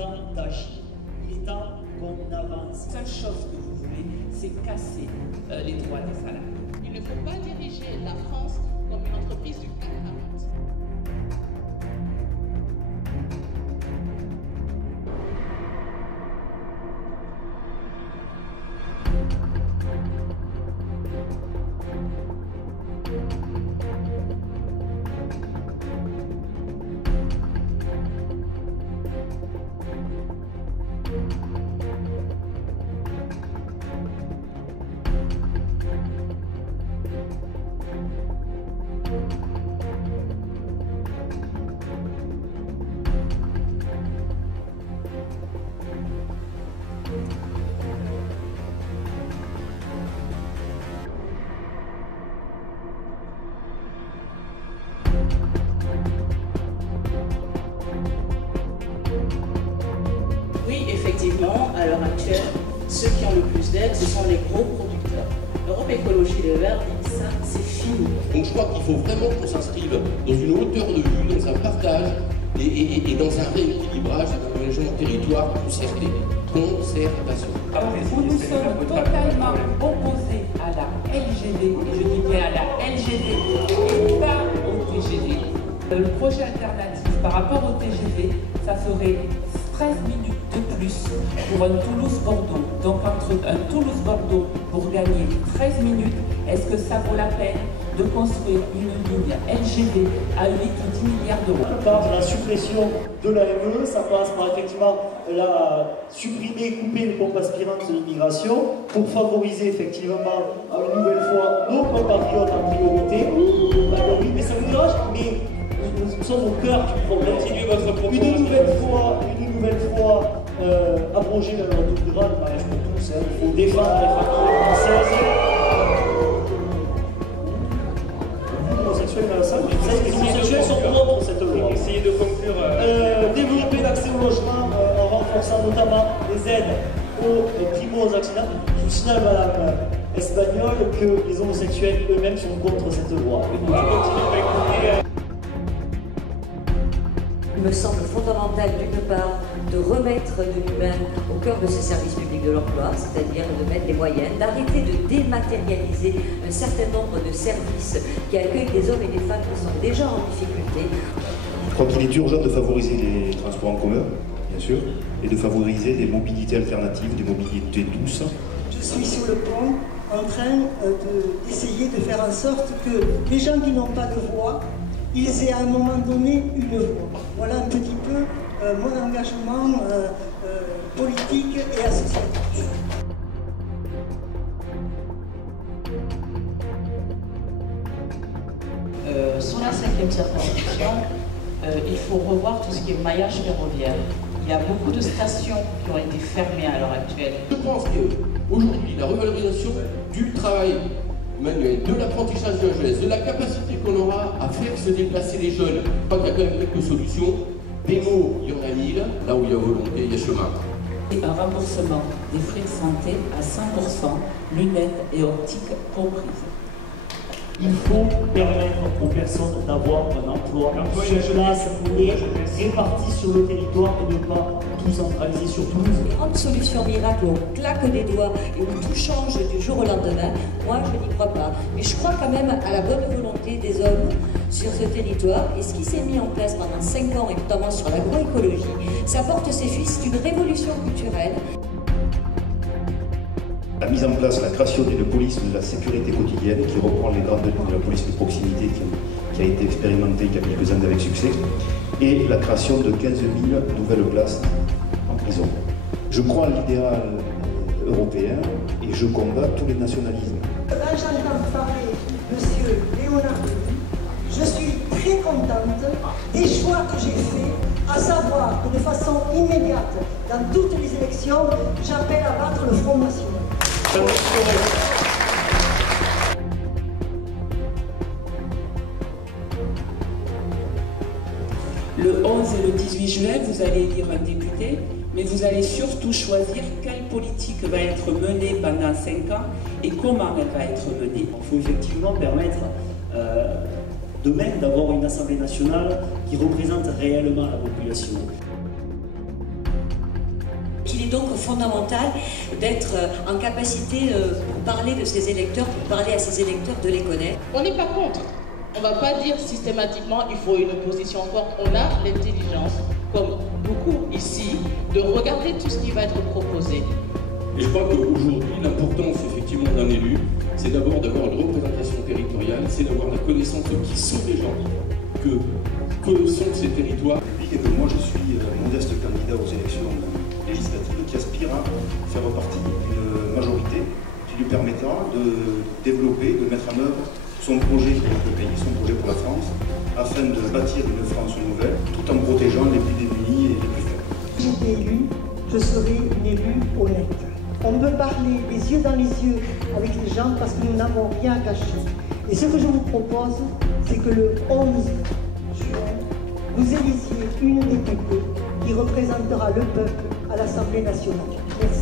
temps d'agir. Il est temps qu'on avance. La seule chose que vous voulez, c'est casser les droits des salariés. Il ne faut pas diriger la France comme une entreprise du CAC 40. Oui, effectivement, à l'heure actuelle, ceux qui ont le plus d'aide, ce sont les gros producteurs. L'Europe Écologie Les Verts dit ça, c'est fini. Donc je crois qu'il faut vraiment qu'on s'inscrive dans une hauteur de vue, dans un partage et dans un rééquilibrage, dans un aménagement de territoire concerté. Concertation. Nous sommes totalement opposés à la LGV, et je dis bien à la LGV et pas au TGV. Le projet alternatif par rapport au TGV, ça ferait 13 minutes de plus pour un Toulouse-Bordeaux. Donc entre un Toulouse-Bordeaux pour gagner 13 minutes, est-ce que ça vaut la peine de construire une ligne LGV à 8 ou 10 milliards d'euros? Par la suppression de l'AME, ça passe par effectivement supprimer, couper les pompes aspirantes de l'immigration pour favoriser effectivement une nouvelle fois nos compatriotes en priorité. Oui, mais ça vous dérange, mais nous sommes au cœur du problème. Continuez votre propos. Une nouvelle fois abroger la loi du droit de mariage pour tous. Il faut défendre les familles françaises. Les homosexuels dans la salle, les homosexuels sont contre cette loi. Essayez de conclure. Développer l'accès au logement en renforçant notamment les aides aux primo-accidents. Je vous signale, Madame Espagnol, que les homosexuels eux-mêmes sont contre cette loi. Il me semble fondamental, d'une part, de remettre de l'humain au cœur de ce service public de l'emploi, c'est-à-dire de mettre les moyens, d'arrêter de dématérialiser un certain nombre de services qui accueillent des hommes et des femmes qui sont déjà en difficulté. Je crois qu'il est urgent de favoriser les transports en commun, bien sûr, et de favoriser des mobilités alternatives, des mobilités douces. Je suis sur le pont en train d'essayer de faire en sorte que les gens qui n'ont pas de voix, ils aient à un moment donné une voix. Voilà un petit peu mon engagement politique et associatif. Sur la 5e circonscription, il faut revoir tout ce qui est maillage ferroviaire. Il y a beaucoup de stations qui ont été fermées à l'heure actuelle. Je pense qu'aujourd'hui, la revalorisation du travail manuel, de l'apprentissage de la jeunesse, de la capacité qu'on aura à faire se déplacer les jeunes, je crois qu'il y a quand même quelques solutions. Des mots, il y en a 1000, là où il y a volonté, il y a chemin. Un remboursement des frais de santé à 100%, lunettes et optiques comprises. Il faut permettre aux personnes d'avoir un emploi sur place et réparti sur le territoire et ne pas tout centraliser sur Toulouse. Les grandes solutions miracles où on claque des doigts et où tout change du jour au lendemain, moi je n'y crois pas. Mais je crois quand même à la bonne volonté des hommes sur ce territoire. Et ce qui s'est mis en place pendant 5 ans, et notamment sur l'agroécologie, ça porte ses fruits, c'est une révolution culturelle. La mise en place, la création d'une police de la sécurité quotidienne qui reprend les grandes lignes de la police de proximité qui a été expérimentée il y a quelques années avec succès, et la création de 15 000 nouvelles places en prison. Je crois à l'idéal européen et je combats tous les nationalismes. Là, j'entends parler M. Léonard Denis. Je suis très contente des choix que j'ai faits, à savoir que de façon immédiate, dans toutes les élections, j'appelle à battre le Front National. Le 11 et le 18 juin, vous allez élire un député, mais vous allez surtout choisir quelle politique va être menée pendant 5 ans et comment elle va être menée. Il faut effectivement permettre demain d'avoir une Assemblée nationale qui représente réellement la population. qu'il est donc fondamental d'être en capacité pour parler de ses électeurs, pour parler à ses électeurs, de les connaître. On n'est pas contre. On ne va pas dire systématiquement il faut une opposition forte. On a l'intelligence, comme beaucoup ici, de regarder tout ce qui va être proposé. Et je crois qu'aujourd'hui, l'importance effectivement d'un élu, c'est d'abord d'avoir une représentation territoriale, c'est d'avoir la connaissance de qui sont les gens, que sont ces territoires. Et que moi je suis modeste candidat aux élections législatives qui aspire à faire partie d'une majorité qui lui permettra de développer, de mettre en œuvre son projet pour le pays, son projet pour la France, afin de bâtir une France nouvelle, tout en protégeant les plus démunis et les plus faibles. Si j'étais élue, je serais une élue honnête. On peut parler les yeux dans les yeux avec les gens parce que nous n'avons rien à cacher. Et ce que je vous propose, c'est que le 11 juin, vous élisiez une députée qui représentera le peuple à l'Assemblée nationale. Merci.